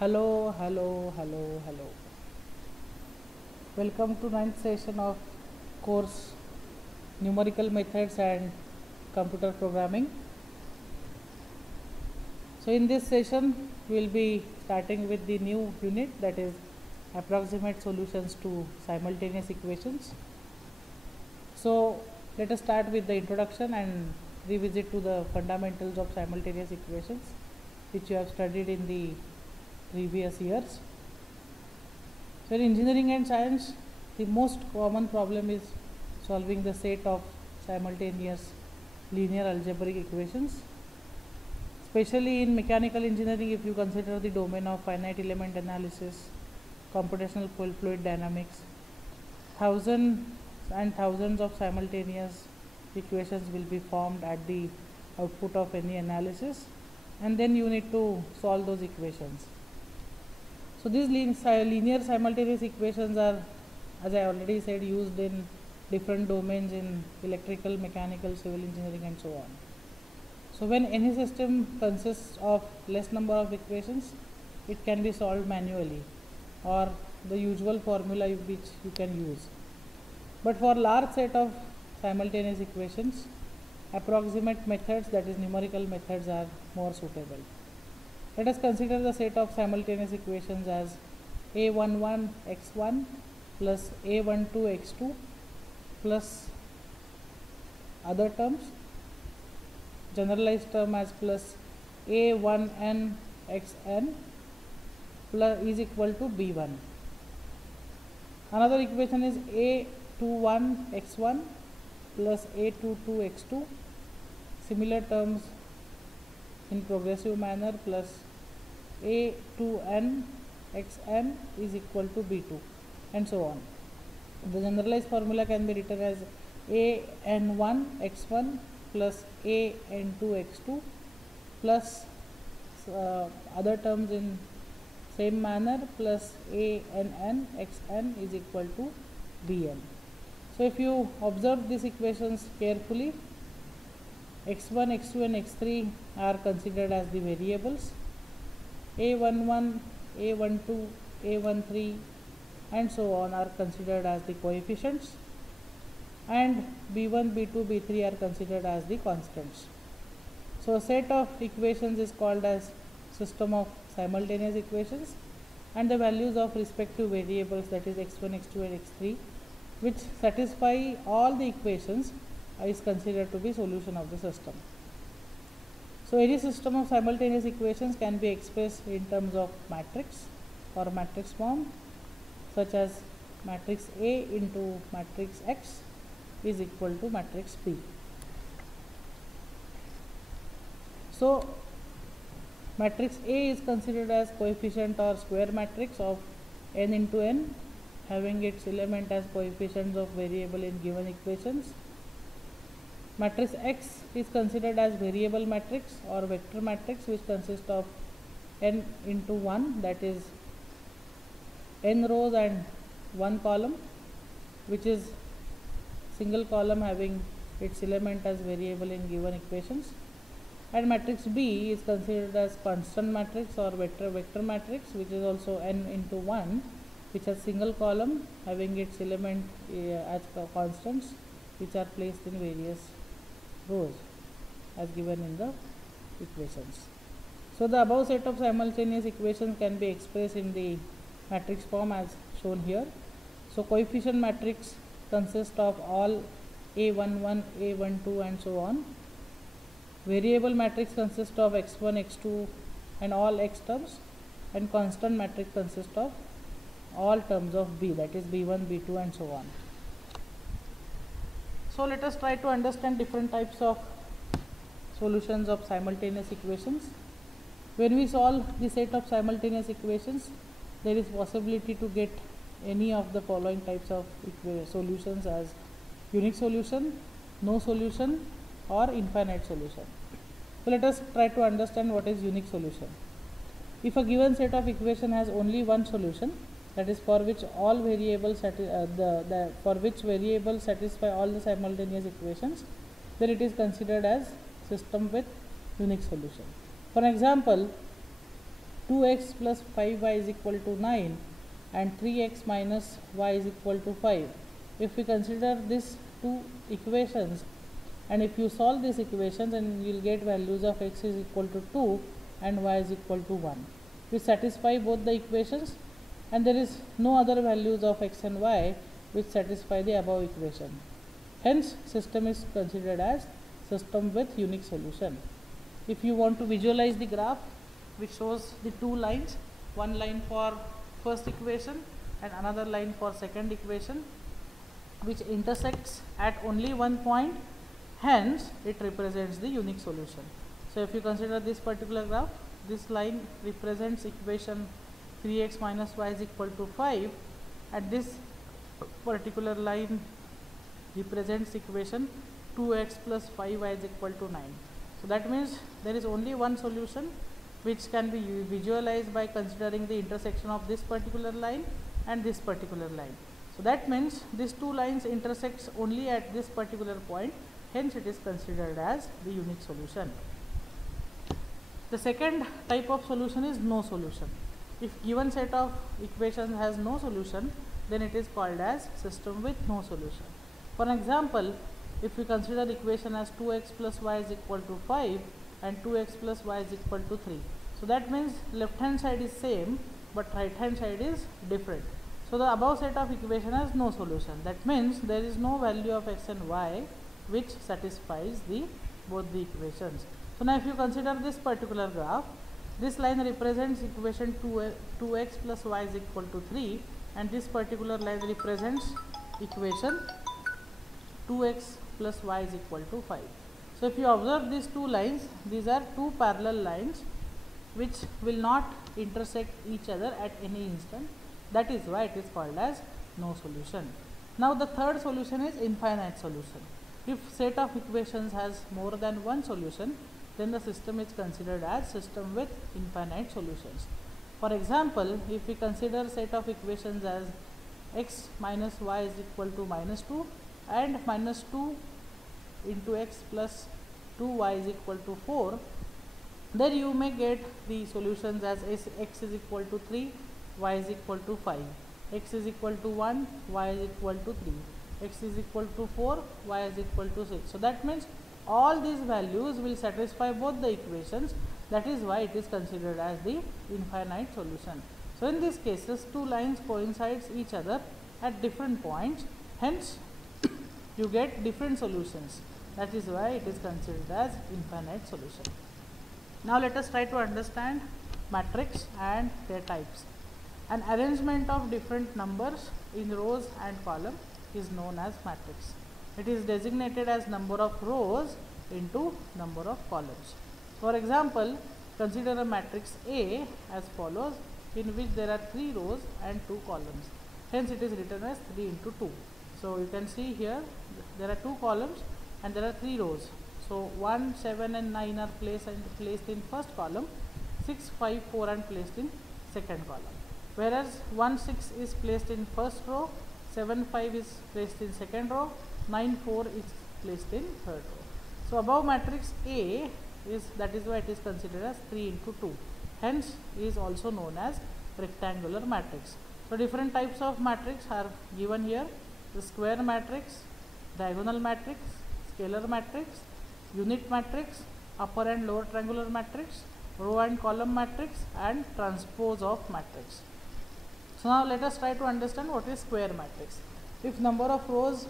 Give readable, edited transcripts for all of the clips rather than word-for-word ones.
Hello, hello, hello, hello. Welcome to ninth session of course Numerical Methods and Computer Programming. So in this session, we will be starting with the new unit, that is approximate solutions to simultaneous equations. So let us start with the introduction and revisit to the fundamentals of simultaneous equations, which you have studied in the previous years. So in engineering and science, the most common problem is solving the set of simultaneous linear algebraic equations. Especially in mechanical engineering, if you consider the domain of finite element analysis, computational fluid dynamics, thousands and thousands of simultaneous equations will be formed at the output of any analysis, and then you need to solve those equations. So these linear simultaneous equations are, as I already said, used in different domains in electrical, mechanical, civil engineering and so on. So when any system consists of less number of equations, it can be solved manually or the usual formula which you can use. But for large set of simultaneous equations, approximate methods, that is numerical methods, are more suitable. Let us consider the set of simultaneous equations as a11 x1 plus a12 x2 plus other terms, generalized term as plus a1n xn plus is equal to b1. Another equation is a21 x1 plus a22 x2, similar terms in progressive manner, plus a2n xn is equal to b2 and so on. The generalized formula can be written as an1 x1 plus an2 x2 plus other terms in same manner plus ann xn is equal to bn. So if you observe these equations carefully, x1, x2 and x3 are considered as the variables, a11, a12, a13 and so on are considered as the coefficients, and b1, b2, b3 are considered as the constants. So a set of equations is called as system of simultaneous equations, and the values of respective variables, that is x1, x2 and x3, which satisfy all the equations, is considered to be solution of the system. So any system of simultaneous equations can be expressed in terms of matrix or matrix form, such as matrix A into matrix X is equal to matrix P. So matrix A is considered as coefficient or square matrix of n into n, having its element as coefficients of variable in given equations. Matrix X is considered as variable matrix or vector matrix, which consists of n into 1, that is n rows and one column, which is single column having its element as variable in given equations. And matrix B is considered as constant matrix or vector matrix, which is also n into 1, which has single column having its element as constants, which are placed in various rows as given in the equations. So the above set of simultaneous equations can be expressed in the matrix form as shown here. So coefficient matrix consists of all a11, a12 and so on. Variable matrix consists of x1, x2 and all x terms, and constant matrix consists of all terms of B, that is b1, b2 and so on. So let us try to understand different types of solutions of simultaneous equations. When we solve the set of simultaneous equations, there is possibility to get any of the following types of solutions as unique solution, no solution or infinite solution. So let us try to understand what is unique solution. If a given set of equation has only one solution, that is for which all variables for which variables satisfy all the simultaneous equations, then it is considered as system with unique solution. For example, 2x plus 5y is equal to 9 and 3x minus y is equal to 5. If we consider these two equations and if you solve these equations, and you will get values of x is equal to 2 and y is equal to 1. We satisfy both the equations, and there is no other values of x and y which satisfy the above equation. Hence, system is considered as system with unique solution. If you want to visualize the graph which shows the two lines, one line for first equation and another line for second equation, which intersects at only one point, hence it represents the unique solution. So if you consider this particular graph, this line represents equation 3x minus y is equal to 5, and this particular line represents equation 2x plus 5y is equal to 9. So that means there is only one solution which can be visualized by considering the intersection of this particular line and this particular line. So that means these two lines intersects only at this particular point, hence it is considered as the unique solution. The second type of solution is no solution. If given set of equations has no solution, then it is called as system with no solution. For example, if we consider the equation as 2x plus y is equal to 5 and 2x plus y is equal to 3. So that means left hand side is same but right hand side is different. So the above set of equation has no solution. That means there is no value of x and y which satisfies both the equations. So now if you consider this particular graph, this line represents equation 2x plus y is equal to 3, and this particular line represents equation 2x plus y is equal to 5. So if you observe these two lines, these are two parallel lines which will not intersect each other at any instant. That is why it is called as no solution. Now the third solution is infinite solution. If set of equations has more than one solution, then the system is considered as system with infinite solutions. For example, if we consider set of equations as x minus y is equal to minus 2 and minus 2 into x plus 2y is equal to 4, then you may get the solutions as x is equal to 3, y is equal to 5, x is equal to 1, y is equal to 3, x is equal to 4, y is equal to 6. So that means all these values will satisfy both the equations. That is why it is considered as the infinite solution. So in these cases, two lines coincides each other at different points, hence you get different solutions. That is why it is considered as infinite solution. Now let us try to understand matrix and their types. An arrangement of different numbers in rows and columns is known as matrix. It is designated as number of rows into number of columns. For example, consider a matrix A as follows, in which there are 3 rows and 2 columns. Hence it is written as 3 into 2. So you can see here there are 2 columns and there are 3 rows. So 1, 7 and 9 are placed in first column, 6, 5, 4 are placed in second column. Whereas 1, 6 is placed in first row, 7, 5 is placed in second row, 9, 4 is placed in third row. So above matrix A is, that is why it is considered as 3 into 2. Hence is also known as rectangular matrix. So different types of matrix are given here: the square matrix, diagonal matrix, scalar matrix, unit matrix, upper and lower triangular matrix, row and column matrix, and transpose of matrix. So now let us try to understand what is square matrix. If number of rows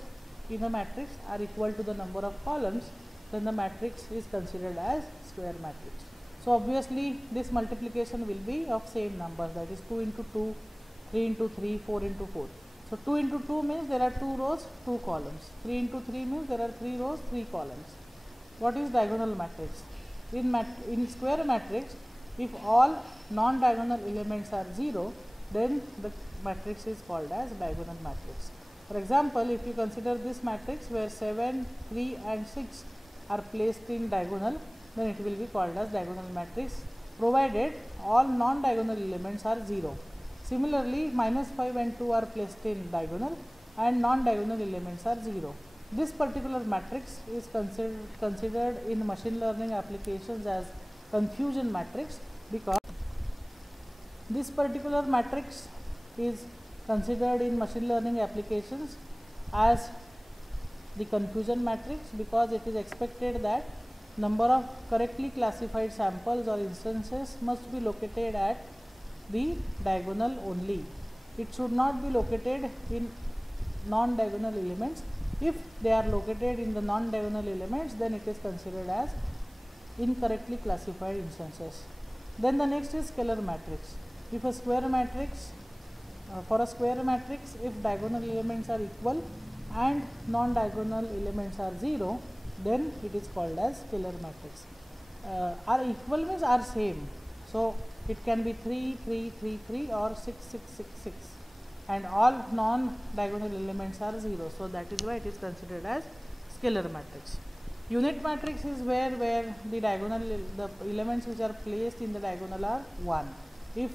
in a matrix are equal to the number of columns, then the matrix is considered as square matrix. So obviously this multiplication will be of same numbers, that is 2 into 2, 3 into 3, 4 into 4. So 2 into 2 means there are 2 rows, 2 columns. 3 into 3 means there are 3 rows, 3 columns. What is diagonal matrix? In square matrix, if all non-diagonal elements are 0, then the matrix is called as diagonal matrix. For example, if you consider this matrix where 7, 3 and 6 are placed in diagonal, then it will be called as diagonal matrix, provided all non-diagonal elements are 0. Similarly, minus 5 and 2 are placed in diagonal and non-diagonal elements are 0. This particular matrix is considered in machine learning applications as confusion matrix, because This particular matrix is considered in machine learning applications as the confusion matrix, because it is expected that number of correctly classified samples or instances must be located at the diagonal only. It should not be located in non-diagonal elements. If they are located in the non-diagonal elements, then it is considered as incorrectly classified instances. Then the next is scalar matrix. If a square matrix, for a square matrix, if diagonal elements are equal and non-diagonal elements are 0, then it is called as scalar matrix. Are equal means are same. So it can be 3, 3, 3, 3 or 6, 6, 6, 6, and all non-diagonal elements are 0. So that is why it is considered as scalar matrix. Unit matrix is where the diagonal, the elements which are placed in the diagonal are 1. If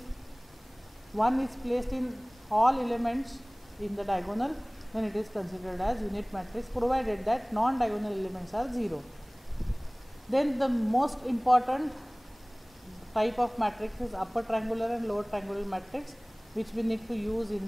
1 is placed in all elements in the diagonal, then it is considered as unit matrix, provided that non-diagonal elements are 0. Then the most important type of matrix is upper triangular and lower triangular matrix, which we need to use in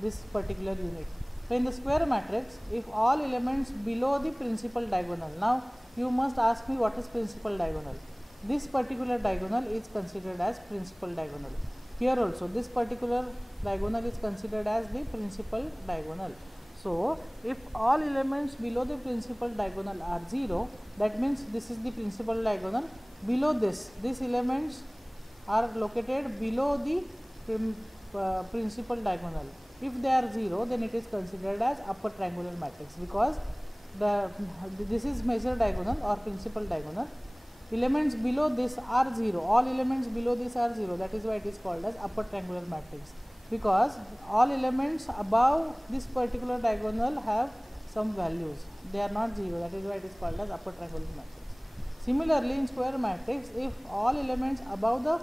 this particular unit. So in the square matrix, if all elements below the principal diagonal, now you must ask me what is principal diagonal. This particular diagonal is considered as principal diagonal. Here also this particular diagonal is considered as the principal diagonal. So if all elements below the principal diagonal are 0, that means this is the principal diagonal. Below this, these elements are located below the principal diagonal. If they are 0, then it is considered as upper triangular matrix, because this is major diagonal or principal diagonal. Elements below this are 0. All elements below this are 0. That is why it is called as upper triangular matrix, because all elements above this particular diagonal have some values. They are not 0. That is why it is called as upper triangular matrix. Similarly, in square matrix, if all elements above the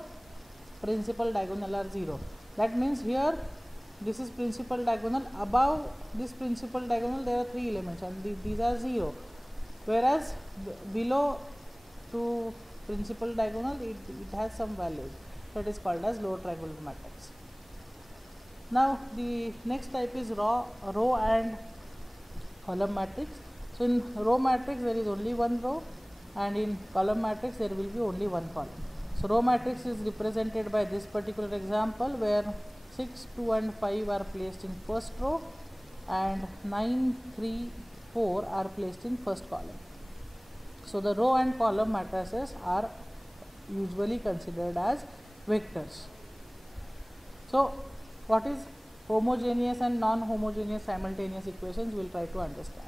principal diagonal are 0, that means here this is principal diagonal. Above this principal diagonal there are 3 elements and these are 0, whereas below to principal diagonal it has some values. So it is called as lower triangular matrix. Now the next type is row and column matrix. So in row matrix there is only one row, and in column matrix there will be only one column. So row matrix is represented by this particular example, where 6, 2 and 5 are placed in first row and 9, 3, 4 are placed in first column. So the row and column matrices are usually considered as vectors. So what is homogeneous and non-homogeneous simultaneous equations, we will try to understand.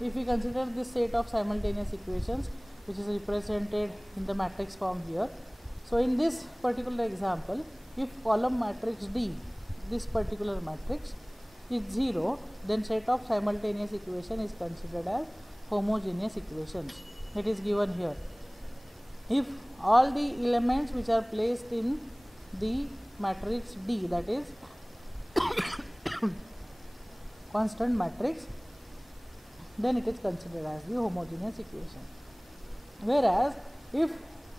If we consider this set of simultaneous equations which is represented in the matrix form here. So in this particular example, if column matrix D, this particular matrix, is 0, then set of simultaneous equation is considered as homogeneous equations. It is given here. If all the elements which are placed in the matrix D, that is constant matrix, then it is considered as the homogeneous equation. Whereas if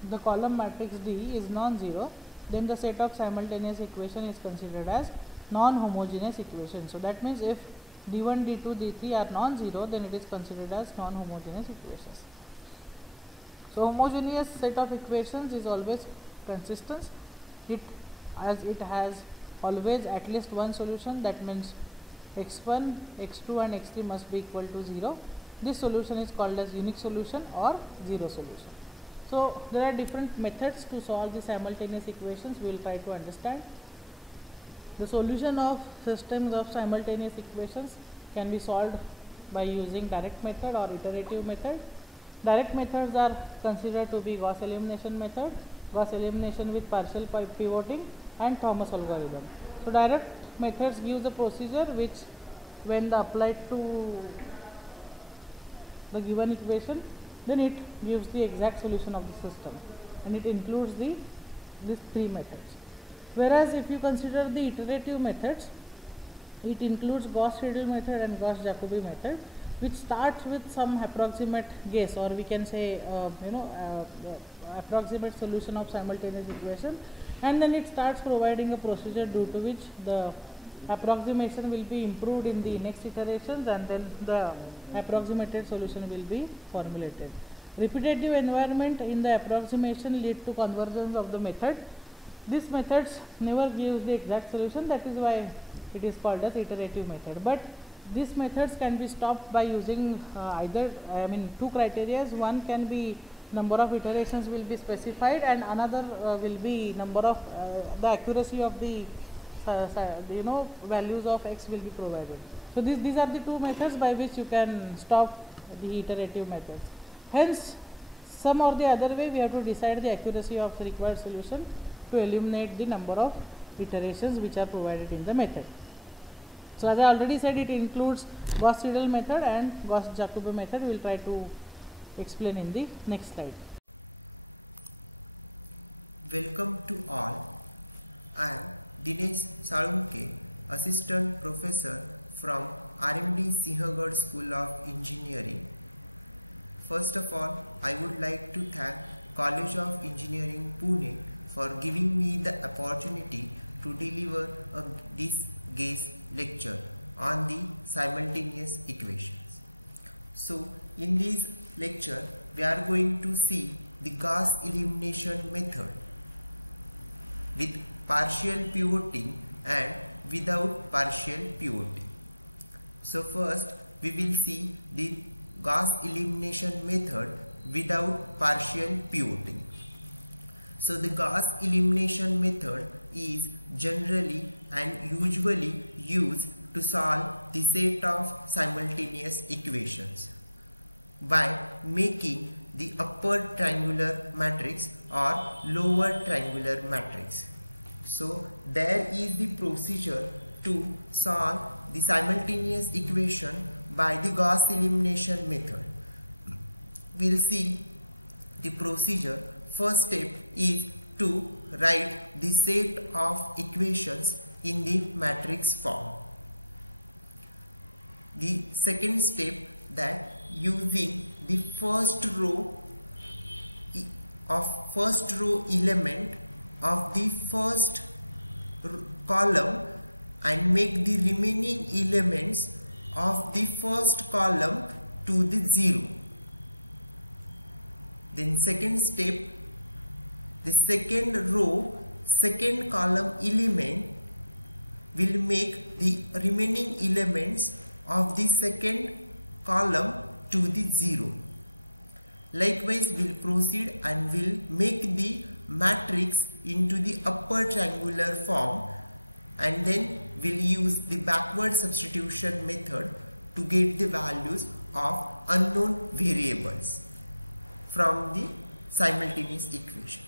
the column matrix D is non-zero, then the set of simultaneous equation is considered as non-homogeneous equation. So that means if D1, D2, D3 are non-zero, then it is considered as non-homogeneous equations. So homogeneous set of equations is always consistent. It has always at least one solution. That means x1, x2 and x3 must be equal to 0. This solution is called as unique solution or zero solution. So there are different methods to solve the simultaneous equations. We will try to understand. The solution of systems of simultaneous equations can be solved by using direct method or iterative method. Direct methods are considered to be Gauss elimination method, Gauss elimination with partial pivoting, and Thomas algorithm. So direct methods gives a procedure which, when applied to the given equation, then it gives the exact solution of the system, and it includes these 3 methods. Whereas if you consider the iterative methods, it includes Gauss-Seidel method and Gauss-Jacobi method, which starts with some approximate guess, or we can say approximate solution of simultaneous equation, and then it starts providing a procedure due to which the approximation will be improved in the next iterations, and then the approximated solution will be formulated. Repetitive environment in the approximation lead to convergence of the method. These methods never gives the exact solution, that is why it is called as iterative method. But these methods can be stopped by using two criteria. One can be number of iterations will be specified, and another will be number of the accuracy of the values of x will be provided. So these are the two methods by which you can stop the iterative methods. Hence, some or the other way we have to decide the accuracy of the required solution to eliminate the number of iterations which are provided in the method. So as I already said, it includes Gauss-Seidel method and Gauss-Jacobi method. We will try to explain in the next slide. Welcome to all. I am Dinesh Salunke, Assistant Professor from RMD Sinhagad School of Engineering. First of all, I would like to thank College of Engineering Pune for giving me the opportunity to deliver this guest lecture on the simultaneous equations. So in this lecture we are going to see the Gauss elimination method with partial pivoting and without partial pivoting. So first we will see the Gauss elimination method without partial pivoting. So the Gauss elimination method is generally and usually used to solve the set of simultaneous equations by making the upper triangular matrix or lower triangular matrix. So there is the procedure to solve the simultaneous equation by the Gauss elimination method. We'll see the procedure. First step is to write the set of equations in the matrix form. The second step, that using the first row element of the first column and make the remaining elements of the first column to the 0. Then second step, the second row second column element will make the remaining elements of the second column to the 0. Likewise, we'll proceed and we'll make the matrix into the upper triangular form, and then we'll use the backward substitution method to get the values of unknown variables from the simultaneous equation.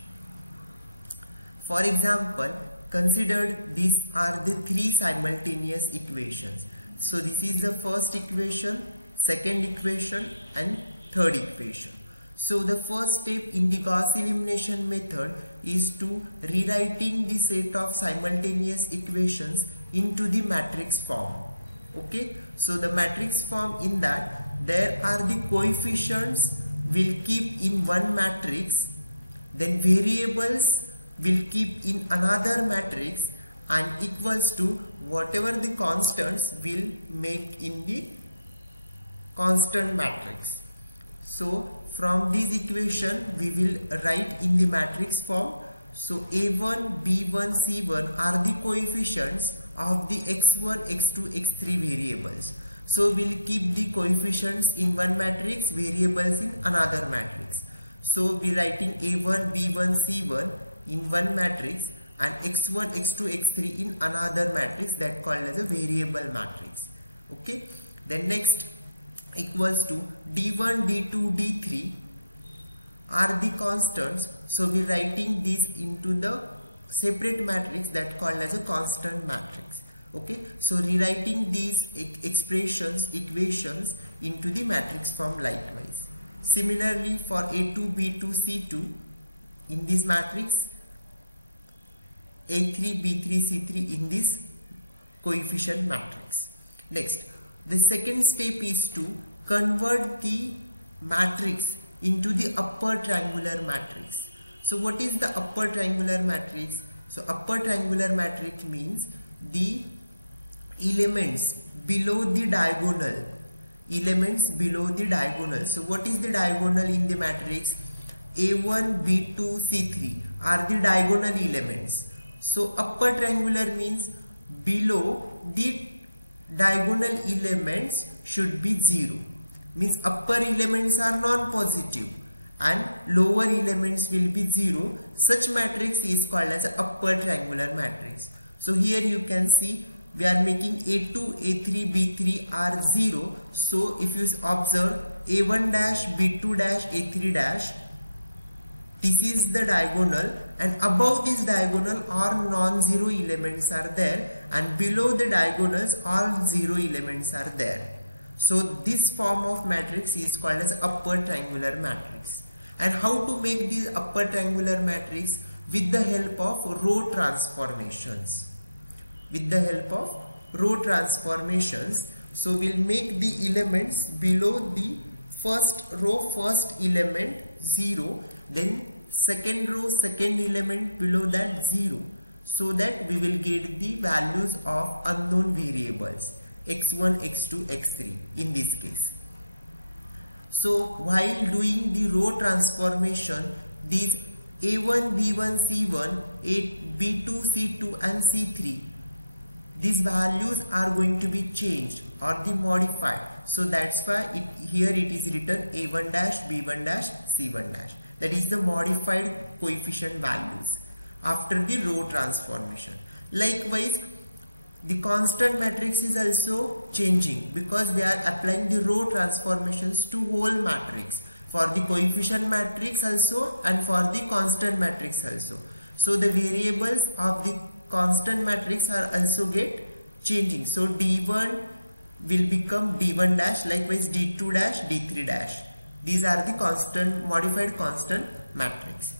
For example, consider these are the three simultaneous equations. So this is the first equation, second equation and third equation. So the first step in the Gauss elimination method is to rewriting the set of simultaneous equations into the matrix form. Okay, so the matrix form, in that there are the coefficients will keep in one matrix, then variables will keep in another matrix, and equals to whatever the constants will make in the constant matrix. So from this equation we will write in the matrix form. So A1, B1, C1 are the coefficients of the x1, x2, x3 variables. So we'll keep the coefficients in one matrix, variables in another matrix. So we writing A1, B1, C1 in one matrix and x1, x2, x3 in another matrix, that called as a variable matrix. Okay. Then next, equals to D1, D2, D3 are the constants. So we writing these into the separate matrix that called as a constant matrix. Okay, so rewriting these equations into the matrix form likewise. Similarly for A2, B2, C2 in this matrix, A3, B3, C3 in this coefficient matrix. Next, the second step is to convert the matrix into the upper triangular matrix. So what is the upper triangular matrix? So upper triangular matrix means the elements below the diagonal. Elements below the diagonal. So what is the diagonal in the matrix? A1, B2, C3 are the diagonal elements. So upper triangular means below the diagonal elements should be 0. Means upper elements are non-positive and lower elements will be 0. Such matrix is called as upper triangular matrix. So here you can see we are making A2, A3, B3 are 0. So if you observe A1 dash, B2 dash, A3 dash, this is the diagonal, and above this diagonal all non-zero elements are there, and below the diagonals all zero elements are there. So this form of matrix is called as upper triangular matrix. And how to make this upper triangular matrix? With the help of row transformations. With the help of row transformations. So we'll make the elements below the first row, first element 0, then second row, second element below that 0, so that we will get the values of unknown variables x1, x2, x3 in this case. So while doing the row transformation, these A1, B1, C1, B2, C2 and C3, these values are going to be changed or the modified. So that's why here it is written A1 dash, B1 dash, C1 dash. That is the modified coefficient values after the row transformation. Likewise, the constant matrix is also changing because we are applying the row transformations to whole matrix, for the coefficient matrix also and for the constant matrix also. So the variables of the constant matrix are also get changing. So D1 will become D1 dash, likewise D2 dash, D3 dash. These are the constant, modified constant matrix.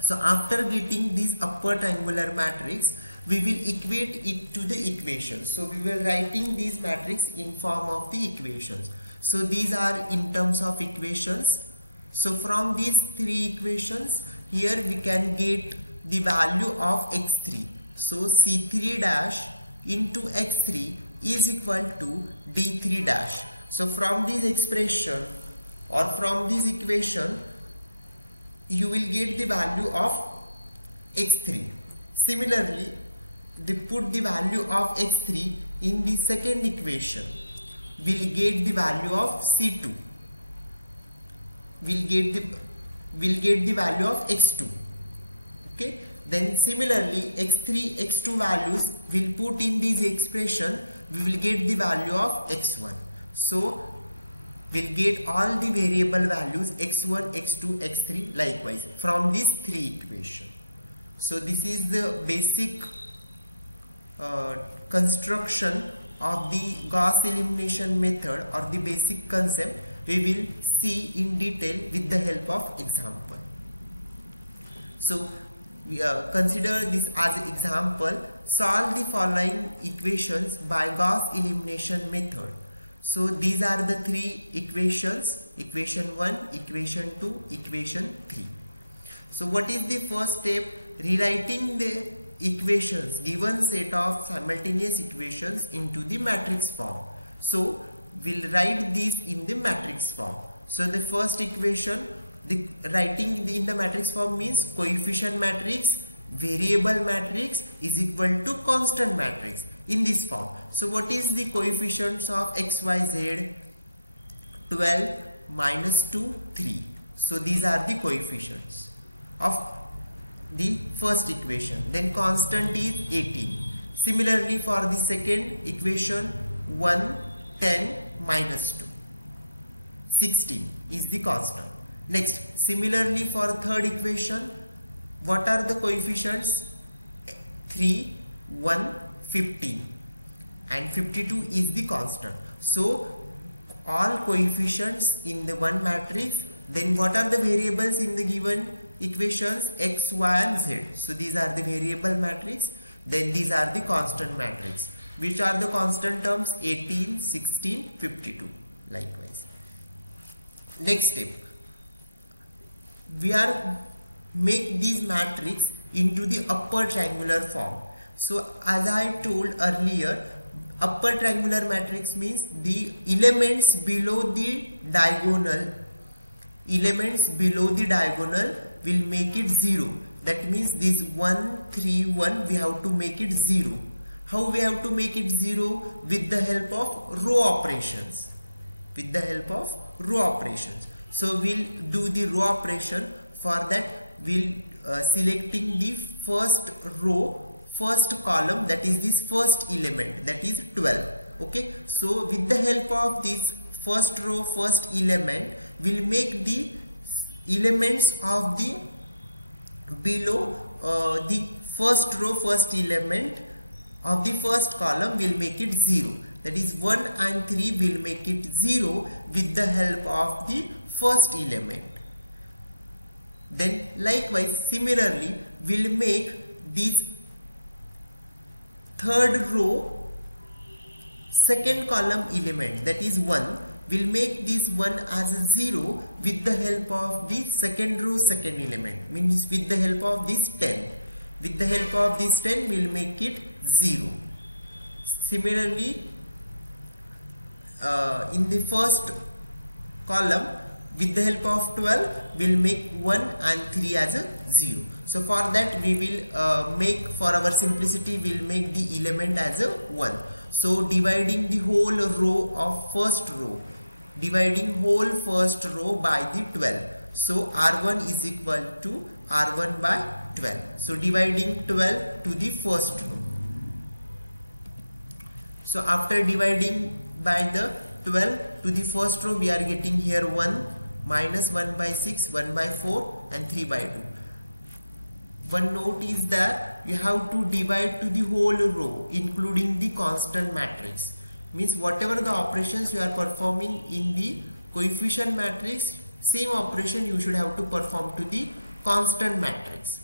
So after getting this upper triangular matrix, we will equate it to the equations. So we will writing these matrix in form of the equations. So these are in terms of equations. So from these three equations, here we can get the value of x3. So C3 dash into x3 is equal to D3 dash. So from this expression or from this equation, you will get the value of x3. Similarly, they put the value of x3 in the second equation. We'll get the value of C2. We'll get the value of x2. Okay. Then similarly, x3, x2 values will put in this expression. We will get the value of x1. So we'll get all the variable values x1, x2, x3 likewise from these three equations. So this is the basic construction of the Gauss elimination method, or the basic concept we will see in detail with the help of example. So we consider this as example. Solve the following equations by Gauss elimination method. So these are the three equations: equation 1, equation 2, equation 3. So what is the first step? Rewriting the equations, given set of simultaneous equations, into the matrix form. So we'll write these in the matrix form. So the first equation, the writing in the matrix form means coefficient matrix, variable matrix is equal to constant matrix in this form. So what is the coefficients of x, y, z? 12, -2, 3. So these are the coefficients of the first equation. Then constant is 18. Similarly for the second equation, 1, 10, -2. 16 is the constant. Next, similarly for third equation, what are the coefficients? 3, 1, 15 and 52 is the constant. So all coefficients in the one matrix. Then what are the variables in the given equations? X, y and z. So these are the variable matrix. Then these are the constant matrix. Which are the constant terms? 18, 16, 52 likewise. Next step, we are make these matrix into the upper triangular form. So as I told earlier, upper triangular matrix means the elements below the diagonal will make it 0. That means this 1 3 1 we have to make it 0. How we have to make it 0? With the help of row operations. So we'll do the row operation. For that we'll selecting the first row, first column, that is this first element, that is 12. Okay, so with the help of this first row, first element, we'll make the elements of the below the first row, first element of the first column will make it 0. That is 1 and 3 will make it 0 with the help of the first element. Then likewise, similarly, we'll make this third row, second column element, that is 1. We'll make this 1 as a 0 with the help of the second row, second element, means with the help of this 10. With the help of this 10, we'll make it 0. Similarly, in the first column, with the help of 12, we'll make 1 and 3 as a 0. So for that we will make, for our simplicity, we'll make the element as a 1. So dividing the whole row of first row, by the 12. So R1 is equal to R1 by 12. So dividing 12 to the first row. So after dividing by the 12 to the first row, we are getting here 1 minus 1 by 6, 1 by 4 and 3 by 2. One note is that you have to divide to the whole row including the constant matrix. Means whatever the operations you are performing in the coefficient matrix, same operation you should have to perform to the constant matrix.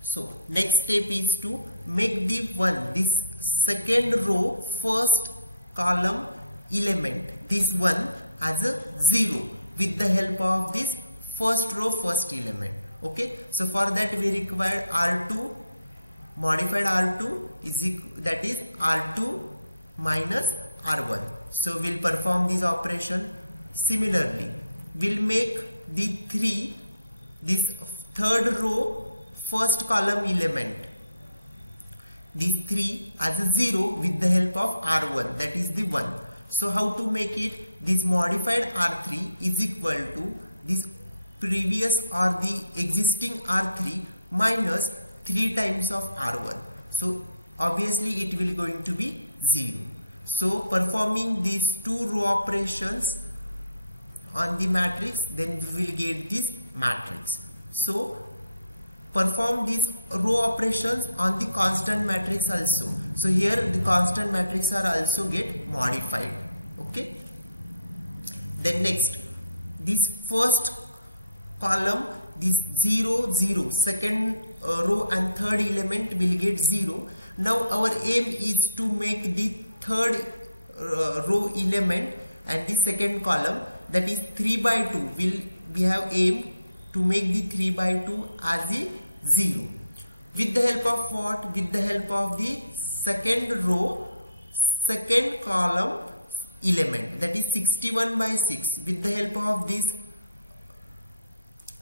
So next step is to make this second row, first column element, this 1 as a 0 with the help of this first row, first element. Okay, so for that we require R2, modified R2 is equal, that is R2 minus R1. So we'll perform this operation. Similarly, we'll make this third row, first column element, this 3 as a 0 with the help of R1, that is the 1. So how to make it? This modified R3 is equal to this previous or the existing R3 minus 3 times of R1. So obviously it will going to be 0. So performing these two row operations on the matrix, then we will get this matrix. So perform these row operations on the constant matrix also. So here the constant matrix are also get modified. Okay. Then next, this first column, this 0 0, second row and third element will get 0. Now our aim is to make the third row element and the second column, that is 3 by 2. We have aim to make the 3 by 2 as a 0. With the help of what? With the help of the second row, second column element, that is 61 by 6. With the help of this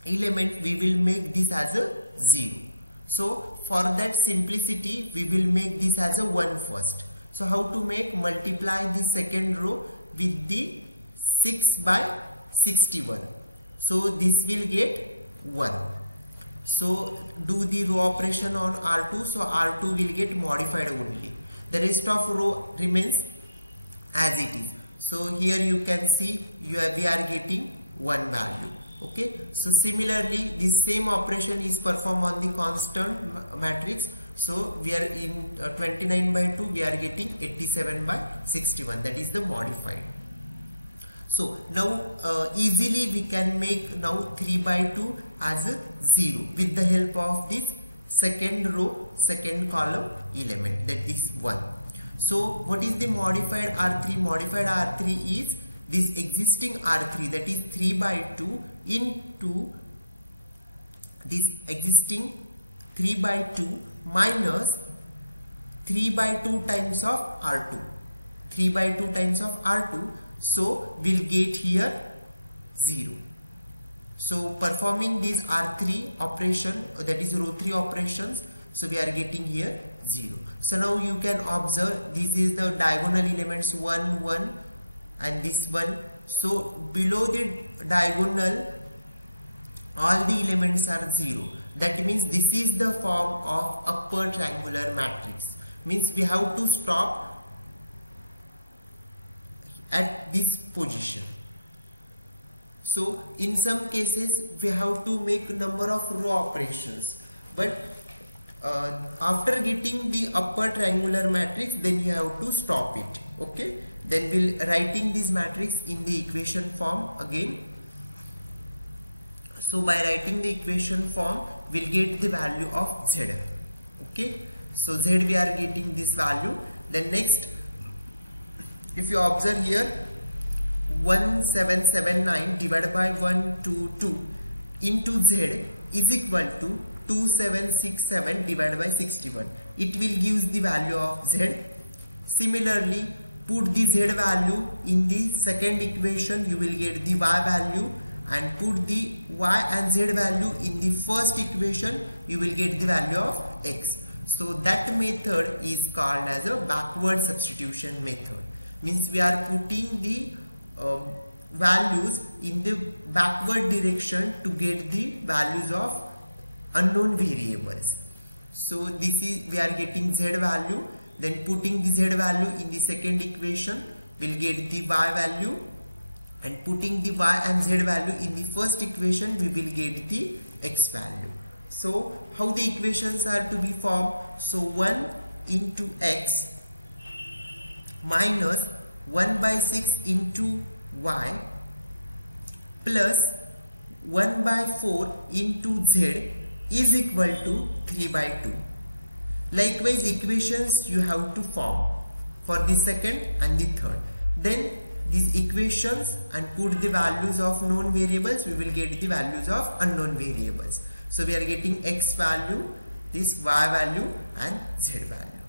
element, we will make this as a 0. So for that simplicity, we will make this as a 1 first. So how to make? Multiply the second row with the 6 by 61. So this will get 1. So do the row operation on R2. So R2 will get modified only. The rest of row remains as it is. So here you can see we are getting 1 value. Okay. So similarly, this same operation is performed on the constant matrix. So we are in 29 by 2, we are getting 87 by 61. That is the modified. So now easily we can make now 3 by 2 as a 0 with the help of this second row, second column element, that is 1. So what is the modified R3? Modified R3 is this existing R3, that is 3 by 2 into this existing 3 by 2 minus 3 by 2 times of R2. 3 by 2 times of R2. So we'll get here 0. So performing these R3 operation, that is row 3 operations, so we are getting here 0. So now you can observe this is the diagonal elements 1, 1 and this one. So below the diagonal all the elements are 0. That means this is the form of upper triangular matrix. Means we have to stop at this position. So in some cases we have to make number of row operations, but after getting the upper triangular matrix then you have to stop it. Okay, then we'll writing this matrix in the equation form again. So by writing the equation form we'll get the value of Z. Okay, so Z we are getting this value. Then next, if you observe here, 1779 divided by 122 into Z is equal to 2767 divided by 61. It will give the value of Z. Similarly, put the Z value in the second equation, you will get the Y value, and put the Y and Z value in the first equation, you will get the value of X. So that method is called as a backward substitution method. Means we are putting the values in the backward direction to get the values of unknown variables. So this is, we are getting Z value, then putting the Z value in the second equation, we'll get the Y value, and putting the Y and Z value in the first equation, we will get the X value. So how the equations are to be formed? So 1 into X minus 1 by 6 into Y plus 1 by 4 into Z is equal to 3 by 2. Likewise, equations you have to form for the second and the third. Then these equations and put the values of known variables, we will get the values of unknown variables. So we are getting X value, this Y value and Z value.